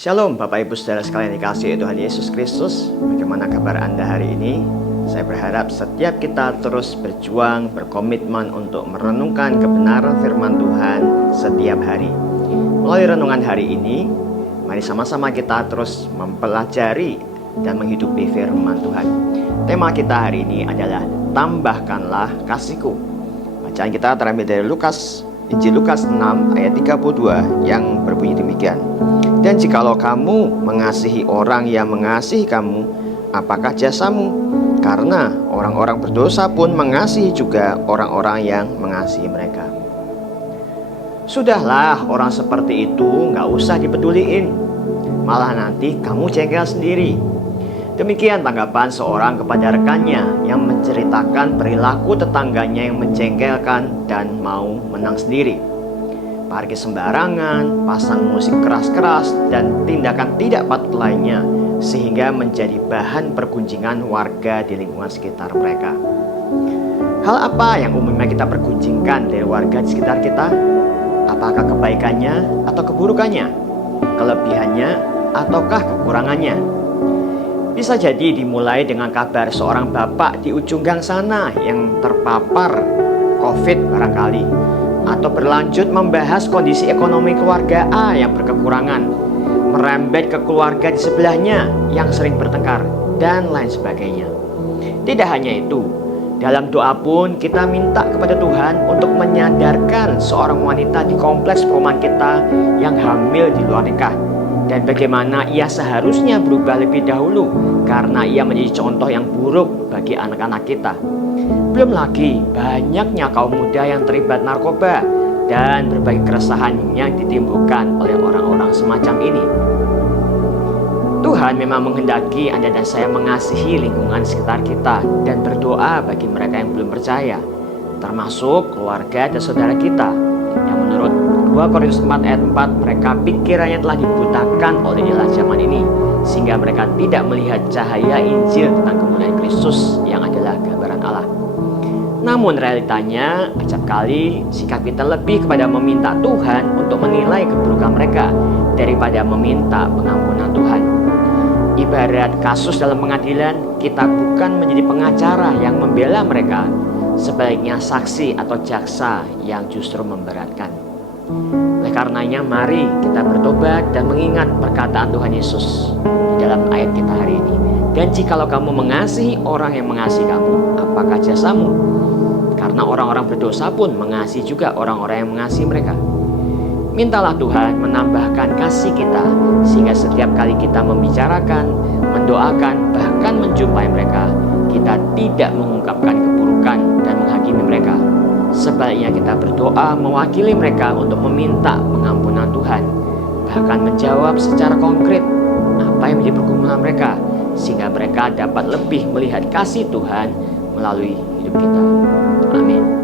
Shalom Bapak Ibu Saudara sekalian dikasihi Tuhan Yesus Kristus. Bagaimana kabar Anda hari ini? Saya berharap setiap kita terus berjuang, berkomitmen untuk merenungkan kebenaran firman Tuhan setiap hari. Melalui renungan hari ini, mari sama-sama kita terus mempelajari dan menghidupi firman Tuhan. Tema kita hari ini adalah tambahkanlah kasihku. Bacaan kita terambil dari Injil Lukas 6 ayat 32 yang berbunyi demikian. Dan jikalau kamu mengasihi orang yang mengasihi kamu, apakah jasamu? Karena orang-orang berdosa pun mengasihi juga orang-orang yang mengasihi mereka. Sudahlah, orang seperti itu gak usah dipeduliin, malah nanti kamu jengkel sendiri. Demikian tanggapan seorang kepada rekannya yang menceritakan perilaku tetangganya yang menjengkelkan dan mau menang sendiri. Parkir sembarangan, pasang musik keras-keras, dan tindakan tidak patut lainnya, sehingga menjadi bahan pergunjingan warga di lingkungan sekitar mereka. Hal apa yang umumnya kita pergunjingkan dari warga di sekitar kita? Apakah kebaikannya atau keburukannya? Kelebihannya ataukah kekurangannya? Bisa jadi dimulai dengan kabar seorang bapak di ujung gang sana yang terpapar COVID barangkali, atau berlanjut membahas kondisi ekonomi keluarga A yang berkekurangan, merembet ke keluarga di sebelahnya yang sering bertengkar, dan lain sebagainya. Tidak hanya itu, dalam doa pun kita minta kepada Tuhan untuk menyadarkan seorang wanita di kompleks perumahan kita yang hamil di luar nikah, dan bagaimana ia seharusnya berubah lebih dahulu karena ia menjadi contoh yang buruk bagi anak-anak kita. Belum lagi banyaknya kaum muda yang terlibat narkoba dan berbagai keresahan yang ditimbulkan oleh orang-orang semacam ini. Tuhan memang menghendaki Anda dan saya mengasihi lingkungan sekitar kita dan berdoa bagi mereka yang belum percaya, termasuk keluarga dan saudara kita yang menurut 2 Korintus 4 ayat 4 mereka pikirannya telah dibutakan oleh nilai zaman ini, sehingga mereka tidak melihat cahaya Injil tentang kemuliaan Kristus yang adalah gambaran Allah. Namun realitanya acap kali sikap kita lebih kepada meminta Tuhan untuk menilai keburukan mereka daripada meminta pengampunan Tuhan. Ibarat kasus dalam pengadilan, kita bukan menjadi pengacara yang membela mereka, sebaliknya saksi atau jaksa yang justru memberatkan. Oleh karenanya mari kita bertobat dan mengingat perkataan Tuhan Yesus di dalam ayat kita hari ini. Dan jikalau kamu mengasihi orang yang mengasihi kamu, apakah jasamu? Karena orang-orang berdosa pun mengasihi juga orang-orang yang mengasihi mereka. Mintalah Tuhan menambahkan kasih kita, sehingga setiap kali kita membicarakan, mendoakan, bahkan menjumpai mereka, kita tidak mengungkapkan keburukan dan menghakimi mereka. Sebaliknya kita berdoa mewakili mereka untuk meminta pengampunan Tuhan, bahkan menjawab secara konkret apa yang menjadi pergumulan mereka, sehingga mereka dapat lebih melihat kasih Tuhan melalui hidup kita. Amin.